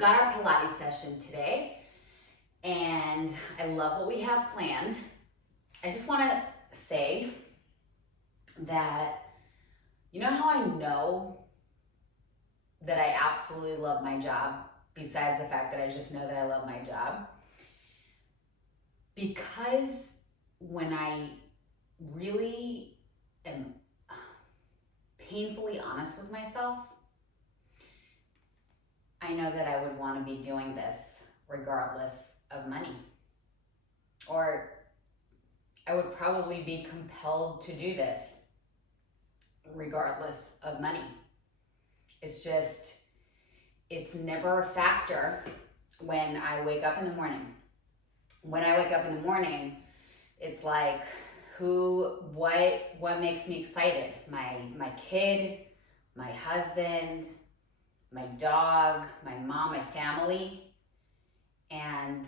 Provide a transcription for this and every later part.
got our Pilates session today, and I love what we have planned. I just want to say that, you know how I know that I absolutely love my job, besides the fact that I just know that I love my job? Because when I really am painfully honest with myself, I know that I would want to be doing this regardless of money. Or I would probably be compelled to do this regardless of money. It's never a factor when I wake up in the morning. When I wake up in the morning, it's like, what makes me excited? My kid, my husband, my dog, my mom, my family, and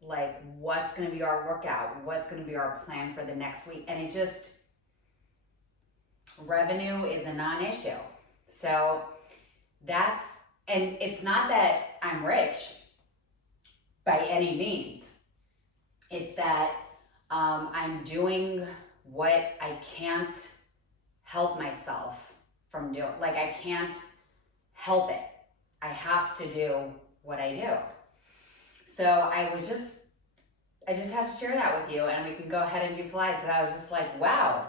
like, what's going to be our workout? What's going to be our plan for the next week? And revenue is a non-issue. So and it's not that I'm rich by any means. It's that I'm doing what I can't help myself from doing. Like, I can't help it. I have to do what I do. So I just had to share that with you, and we can go ahead and do Pilates, because I was just like, wow,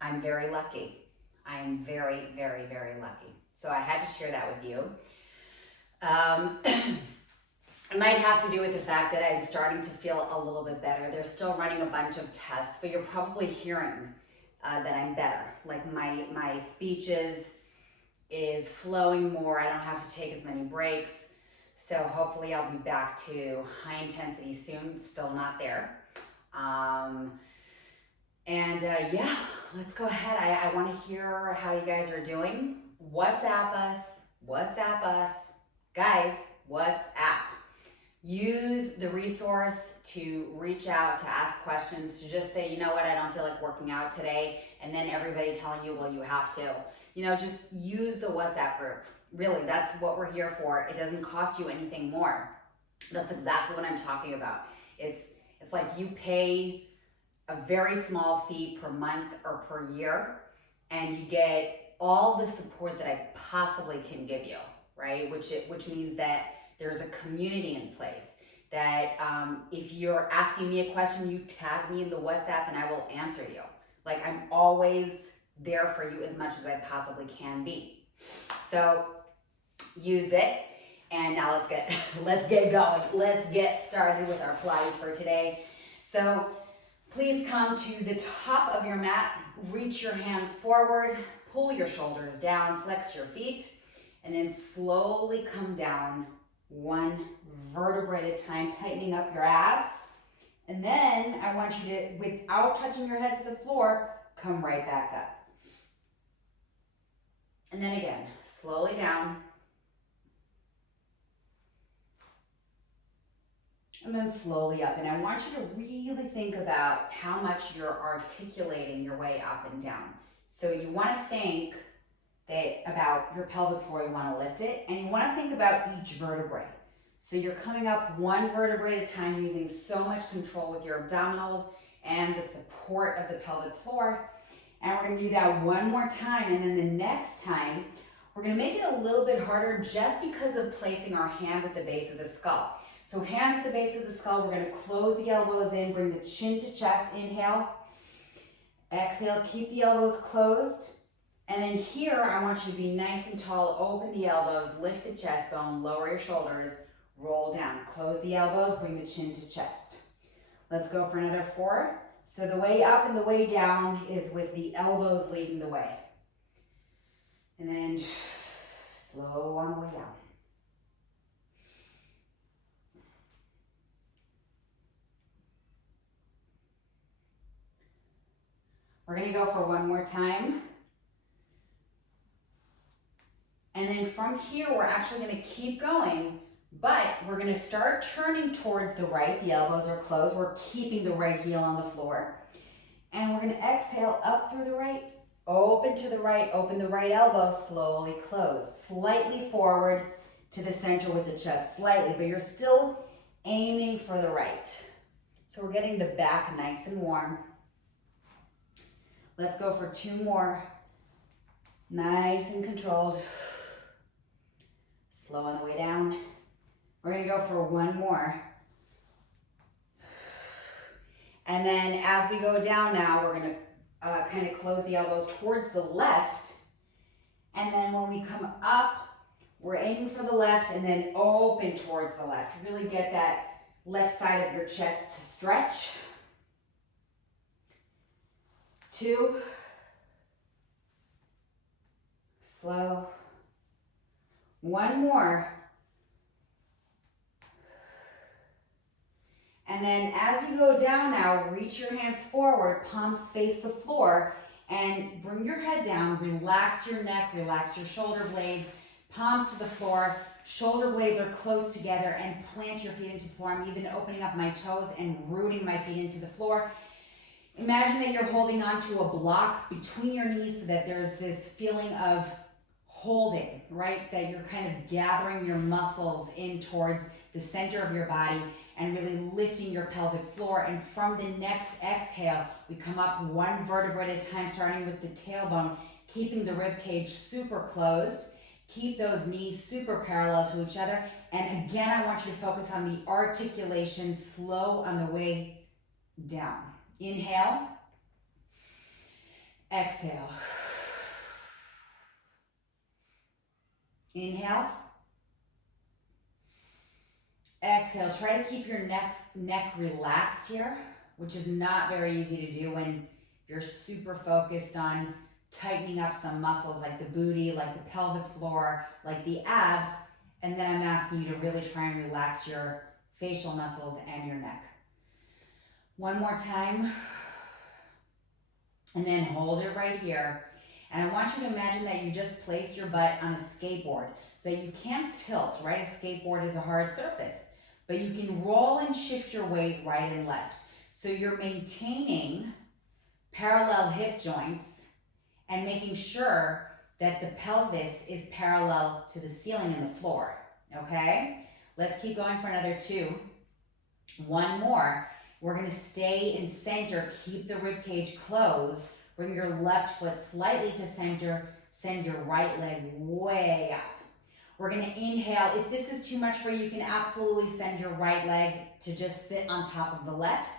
I'm very lucky. I am very, very, very lucky. So I had to share that with you. It might have to do with the fact that I'm starting to feel a little bit better. They're still running a bunch of tests, but you're probably hearing that I'm better. Like, my speech is flowing more. I don't have to take as many breaks. So hopefully I'll be back to high intensity soon. Still not there. Yeah, let's go ahead. I want to hear how you guys are doing. WhatsApp us. Guys, WhatsApp. Use the resource to reach out, to ask questions, to just say, you know what, I don't feel like working out today. And then everybody telling you, well, you have to. Just use the WhatsApp group. Really, that's what we're here for. It doesn't cost you anything more. That's exactly what I'm talking about. It's like you pay a very small fee per month or per year, and you get all the support that I possibly can give you, right? Which means that there's a community in place, that if you're asking me a question, you tag me in the WhatsApp and I will answer you. Like, I'm always there for you as much as I possibly can be. So use it. And now let's get going. Let's get started with our Pilates for today. So please come to the top of your mat, reach your hands forward, pull your shoulders down, flex your feet, and then slowly come down one vertebrae at a time, tightening up your abs. And then I want you to, without touching your head to the floor, come right back up. And then again, slowly down. And then slowly up. And I want you to really think about how much you're articulating your way up and down. So you want to think about your pelvic floor, you want to lift it, and you want to think about each vertebrae. So you're coming up one vertebrae at a time, using so much control with your abdominals and the support of the pelvic floor. And we're going to do that one more time, and then the next time, we're going to make it a little bit harder just because of placing our hands at the base of the skull. So hands at the base of the skull, we're going to close the elbows in, bring the chin to chest, inhale. Exhale, keep the elbows closed. And then here, I want you to be nice and tall, open the elbows, lift the chest bone, lower your shoulders, roll down. Close the elbows, bring the chin to chest. Let's go for another 4. So the way up and the way down is with the elbows leading the way. And then slow on the way down. We're going to go for one more time. And then from here, we're actually going to keep going, but we're going to start turning towards the right. The elbows are closed. We're keeping the right heel on the floor. And we're going to exhale up through the right, open to the right, open the right elbow, slowly close. Slightly forward, to the center with the chest slightly, but you're still aiming for the right. So we're getting the back nice and warm. Let's go for 2 more. Nice and controlled. Slow on the way down. We're gonna go for 1 more. And then as we go down now, we're gonna kind of close the elbows towards the left. And then when we come up, we're aiming for the left and then open towards the left. Really get that left side of your chest to stretch. 2. Slow. 1 more. And then as you go down now, reach your hands forward, palms face the floor, and bring your head down. Relax your neck, relax your shoulder blades, palms to the floor, shoulder blades are close together, and plant your feet into the floor. I'm even opening up my toes and rooting my feet into the floor. Imagine that you're holding onto a block between your knees so that there's this feeling of holding, right? That you're kind of gathering your muscles in towards the center of your body and really lifting your pelvic floor. And from the next exhale, we come up 1 vertebra at a time, starting with the tailbone, keeping the rib cage super closed. Keep those knees super parallel to each other. And again, I want you to focus on the articulation, slow on the way down. Inhale. Exhale. Inhale. Exhale. Try to keep your neck relaxed here, which is not very easy to do when you're super focused on tightening up some muscles like the booty, like the pelvic floor, like the abs. And then I'm asking you to really try and relax your facial muscles and your neck. 1 more time. And then hold it right here. And I want you to imagine that you just placed your butt on a skateboard so that you can't tilt, right? A skateboard is a hard surface, but you can roll and shift your weight right and left. So you're maintaining parallel hip joints and making sure that the pelvis is parallel to the ceiling and the floor, okay? Let's keep going for another 2. 1 more. We're gonna stay in center, keep the rib cage closed, bring your left foot slightly to center, send your right leg way up. We're gonna inhale. If this is too much for you, you can absolutely send your right leg to just sit on top of the left.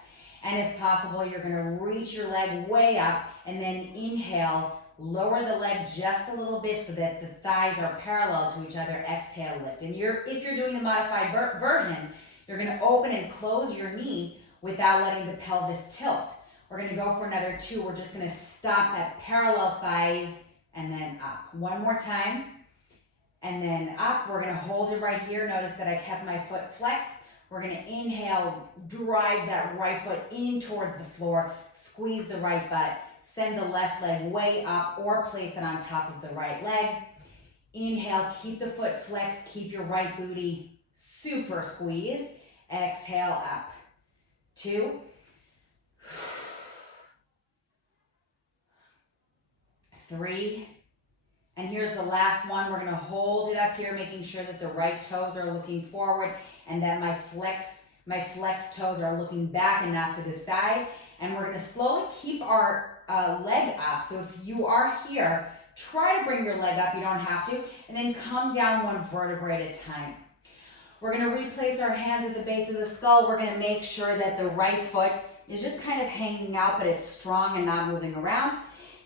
And if possible, you're gonna reach your leg way up and then inhale, lower the leg just a little bit so that the thighs are parallel to each other. Exhale, lift. And if you're doing the modified version, you're gonna open and close your knee without letting the pelvis tilt. We're gonna go for another 2. We're just gonna stop at parallel thighs and then up. 1 more time. And then up. We're gonna hold it right here. Notice that I kept my foot flexed. We're gonna inhale, drive that right foot in towards the floor, squeeze the right butt, send the left leg way up or place it on top of the right leg. Inhale, keep the foot flexed, keep your right booty super squeezed. Exhale, up. 2. 3. And here's the last one. We're gonna hold it up here, making sure that the right toes are looking forward and that my flex toes are looking back and not to the side. And we're gonna slowly keep our leg up. So if you are here, try to bring your leg up, you don't have to, and then come down 1 vertebra at a time. We're gonna replace our hands at the base of the skull. We're gonna make sure that the right foot is just kind of hanging out, but it's strong and not moving around.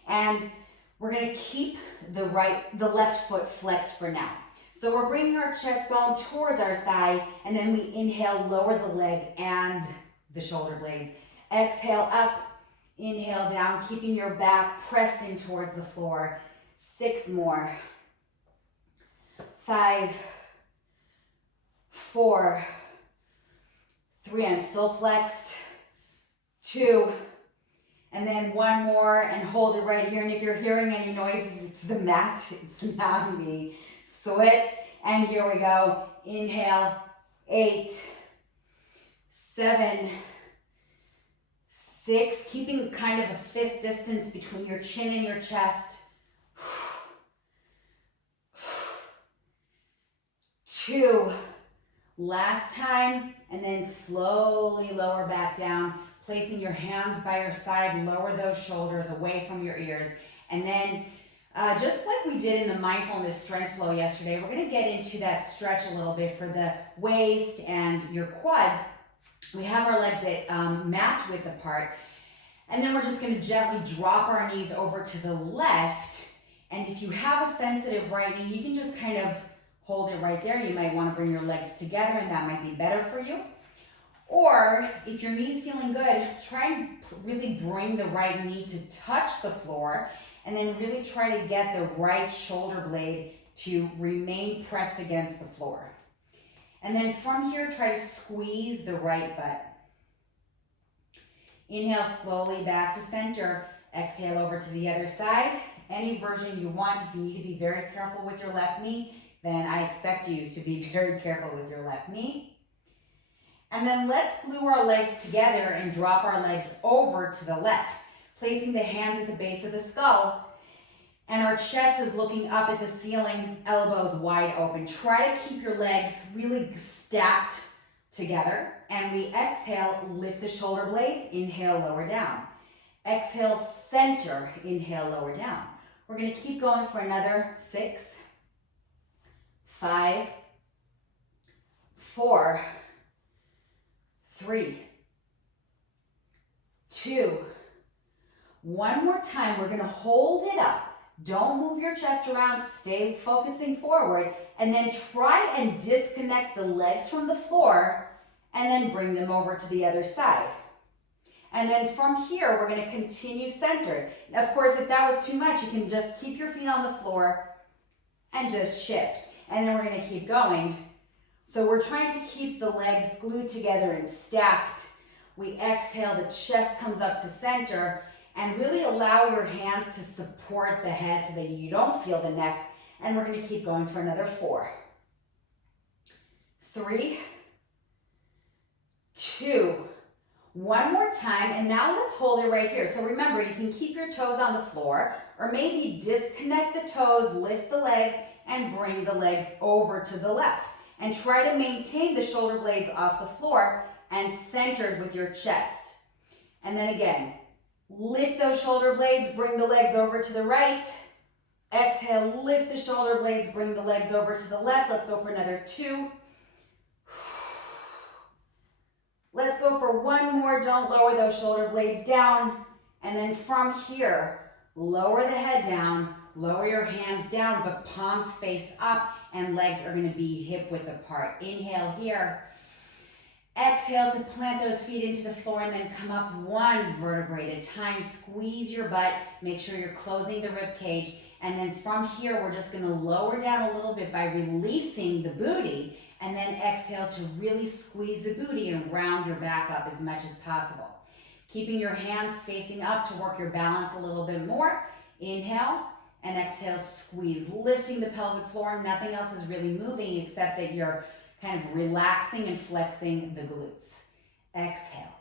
And we're gonna keep the left foot flexed for now. So we're bringing our chest bone towards our thigh, and then we inhale, lower the leg and the shoulder blades. Exhale up, inhale down, keeping your back pressed in towards the floor. 6 more. 5, 4, 3, I'm still flexed. 2, and then 1 more, and hold it right here. And if you're hearing any noises, it's the mat, it's not me. Switch, and here we go. Inhale, 8, 7, 6, keeping kind of a fist distance between your chin and your chest. 2. Last time, and then slowly lower back down, placing your hands by your side, lower those shoulders away from your ears. And then just like we did in the mindfulness strength flow yesterday, we're going to get into that stretch a little bit for the waist and your quads. We have our legs that match width apart. And then we're just going to gently drop our knees over to the left. And if you have a sensitive right knee, you can just kind of hold it right there. You might want to bring your legs together, and that might be better for you. Or if your knee's feeling good, try and really bring the right knee to touch the floor, and then really try to get the right shoulder blade to remain pressed against the floor. And then from here, try to squeeze the right butt. Inhale slowly back to center. Exhale over to the other side. Any version you want. If you need to be very careful with your left knee, then I expect you to be very careful with your left knee. And then let's glue our legs together and drop our legs over to the left, placing the hands at the base of the skull. And our chest is looking up at the ceiling, elbows wide open. Try to keep your legs really stacked together. And we exhale, lift the shoulder blades, inhale, lower down. Exhale, center, inhale, lower down. We're gonna keep going for another 6, 5, 4, 3, 2. One more time, we're gonna hold it up. Don't move your chest around, stay focusing forward, and then try and disconnect the legs from the floor, and then bring them over to the other side. And then from here, we're gonna continue centered. Of course, if that was too much, you can just keep your feet on the floor and just shift. And then we're gonna keep going. So we're trying to keep the legs glued together and stacked. We exhale, the chest comes up to center, and really allow your hands to support the head so that you don't feel the neck. And we're gonna keep going for another 4, 3, 2, one more time, and now let's hold it right here. So remember, you can keep your toes on the floor, or maybe disconnect the toes, lift the legs, and bring the legs over to the left. And try to maintain the shoulder blades off the floor and centered with your chest. And then again, lift those shoulder blades, bring the legs over to the right. Exhale, lift the shoulder blades, bring the legs over to the left. Let's go for another 2. Let's go for one more. Don't lower those shoulder blades down. And then from here, lower the head down, lower your hands down, but palms face up, and legs are gonna be hip width apart. Inhale here. Exhale to plant those feet into the floor, and then come up one vertebrae at a time. Squeeze your butt. Make sure you're closing the rib cage. And then from here, we're just gonna lower down a little bit by releasing the booty, and then exhale to really squeeze the booty and round your back up as much as possible. Keeping your hands facing up to work your balance a little bit more. Inhale and exhale, squeeze, lifting the pelvic floor. Nothing else is really moving except that you're kind of relaxing and flexing the glutes. Exhale.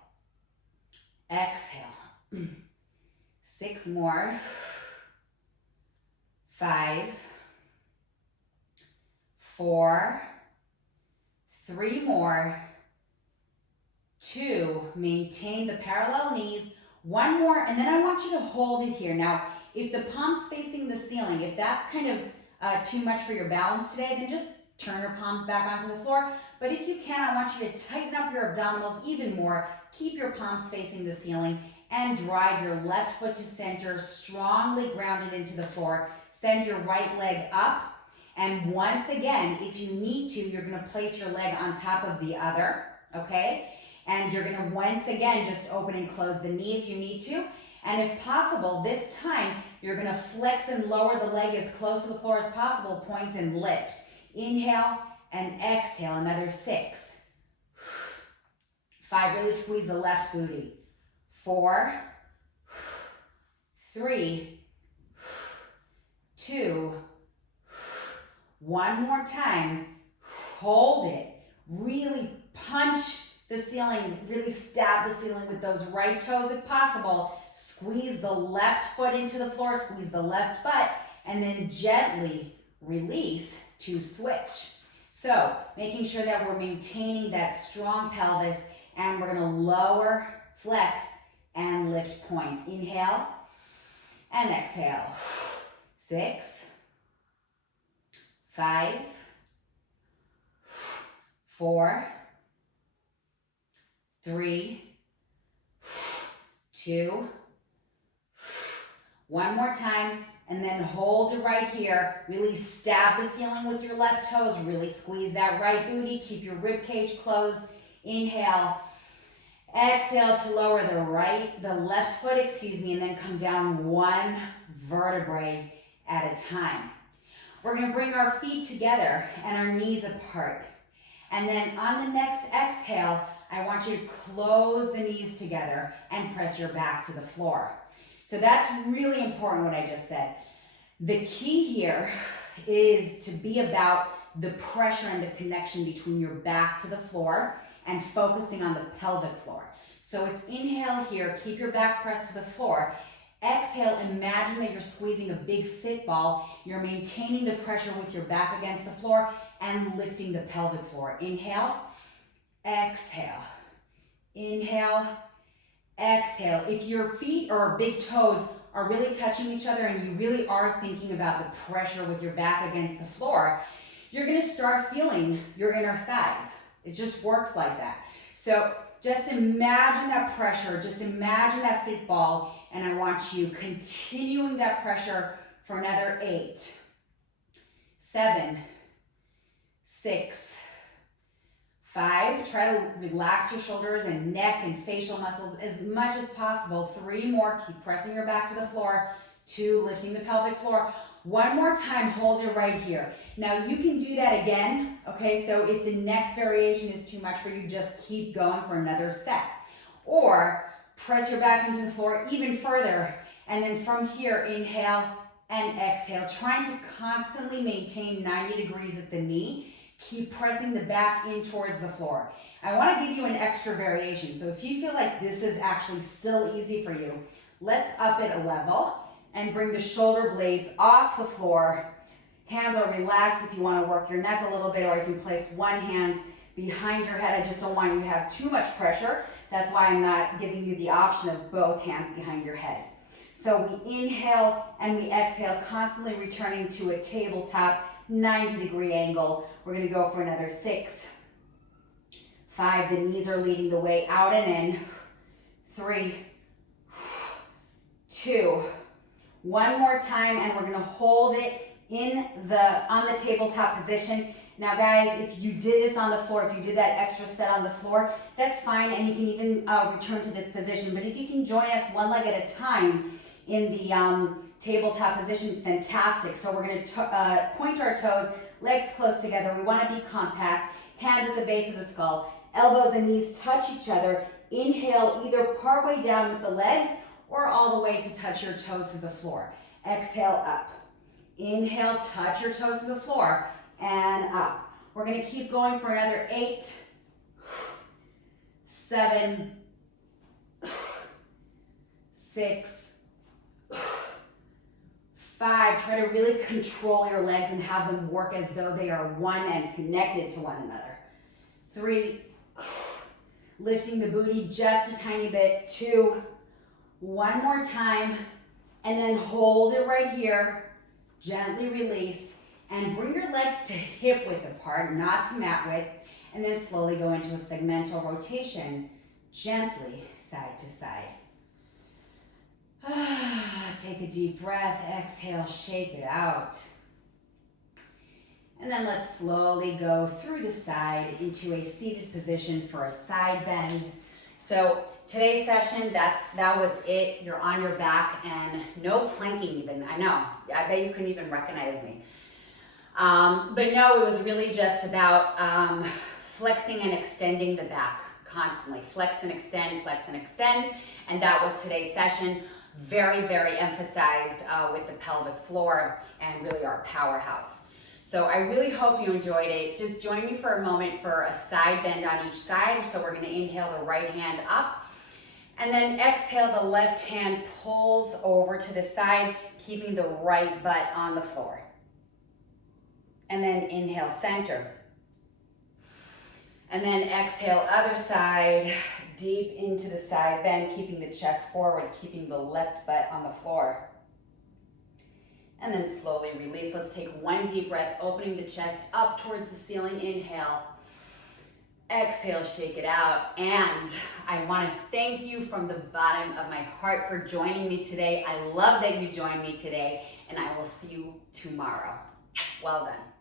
Exhale. 6 more. 5, 4, 3 more. 2, maintain the parallel knees. 1 more, and then I want you to hold it here. Now, if the palms facing the ceiling, if that's kind of too much for your balance today, then just turn your palms back onto the floor. But if you can, I want you to tighten up your abdominals even more. Keep your palms facing the ceiling and drive your left foot to center, strongly grounded into the floor. Send your right leg up. And once again, if you need to, you're gonna place your leg on top of the other, okay? And you're gonna once again just open and close the knee if you need to. And if possible, this time, you're gonna flex and lower the leg as close to the floor as possible, point and lift. Inhale and exhale, another 6. 5, really squeeze the left booty. 4, 3, 2, 1 more time. Hold it. Really punch the ceiling, really stab the ceiling with those right toes if possible. Squeeze the left foot into the floor, squeeze the left butt, and then gently release to switch. So making sure that we're maintaining that strong pelvis, and we're gonna lower, flex, and lift point. Inhale and exhale. 6, 5, 4, 3, 2, one more time, and then hold it right here. Really stab the ceiling with your left toes. Really squeeze that right booty. Keep your rib cage closed. Inhale. Exhale to lower the left foot, and then come down one vertebrae at a time. We're gonna bring our feet together and our knees apart. And then on the next exhale, I want you to close the knees together and press your back to the floor. So that's really important what I just said. The key here is to be about the pressure and the connection between your back to the floor and focusing on the pelvic floor. So it's inhale here, keep your back pressed to the floor. Exhale, imagine that you're squeezing a big fit ball. You're maintaining the pressure with your back against the floor and lifting the pelvic floor. Inhale, exhale. Inhale, exhale. If your feet or big toes are really touching each other and you really are thinking about the pressure with your back against the floor, you're gonna start feeling your inner thighs. It just works like that. So just imagine that pressure, just imagine that fit ball, and I want you continuing that pressure for another 8, 7, 6, 5. Try to relax your shoulders and neck and facial muscles as much as possible. 3 more, keep pressing your back to the floor. 2, lifting the pelvic floor. 1 more time, hold it right here. Now you can do that again, okay? So if the next variation is too much for you, just keep going for another set. Or press your back into the floor even further, and then from here, inhale and exhale, trying to constantly maintain 90 degrees at the knee. Keep pressing the back in towards the floor. I want to give you an extra variation. So if you feel like this is actually still easy for you, let's up it a level and bring the shoulder blades off the floor. Hands are relaxed if you want to work your neck a little bit, or you can place one hand behind your head. I just don't want you to have too much pressure. That's why I'm not giving you the option of both hands behind your head. So we inhale and we exhale, constantly returning to a tabletop 90-degree angle. We're going to go for another 6, 5. The knees are leading the way out and in. 3, 2. One more time, and we're going to hold it on the tabletop position. Now guys, if you did this on the floor, if you did that extra set on the floor, that's fine, and you can even return to this position. But if you can join us one leg at a time in the tabletop position, fantastic. So we're going to point our toes, legs close together. We want to be compact, hands at the base of the skull, elbows and knees touch each other. Inhale, either partway down with the legs or all the way to touch your toes to the floor. Exhale, up. Inhale, touch your toes to the floor, and up. We're going to keep going for another 8, 7, 6, 5. Try to really control your legs and have them work as though they are one and connected to one another. 3, lifting the booty just a tiny bit. 2, one more time, and then hold it right here. Gently release, and bring your legs to hip width apart, not to mat width, and then slowly go into a segmental rotation, gently side to side. Take a deep breath, exhale, shake it out. And then let's slowly go through the side into a seated position for a side bend. So today's session, that was it. You're on your back and no planking even. I know, I bet you couldn't even recognize me. But no, it was really just about flexing and extending the back constantly. Flex and extend, and that was today's session. Very, very emphasized with the pelvic floor and really our powerhouse. So I really hope you enjoyed it. Just join me for a moment for a side bend on each side. So we're going to inhale the right hand up, and then exhale, the left hand pulls over to the side, keeping the right butt on the floor. And then inhale, center. And then exhale, other side, deep into the side bend, keeping the chest forward, keeping the left butt on the floor. And then slowly release. Let's take one deep breath, opening the chest up towards the ceiling. Inhale. Exhale, shake it out. And I want to thank you from the bottom of my heart for joining me today. I love that you joined me today, and I will see you tomorrow. Well done.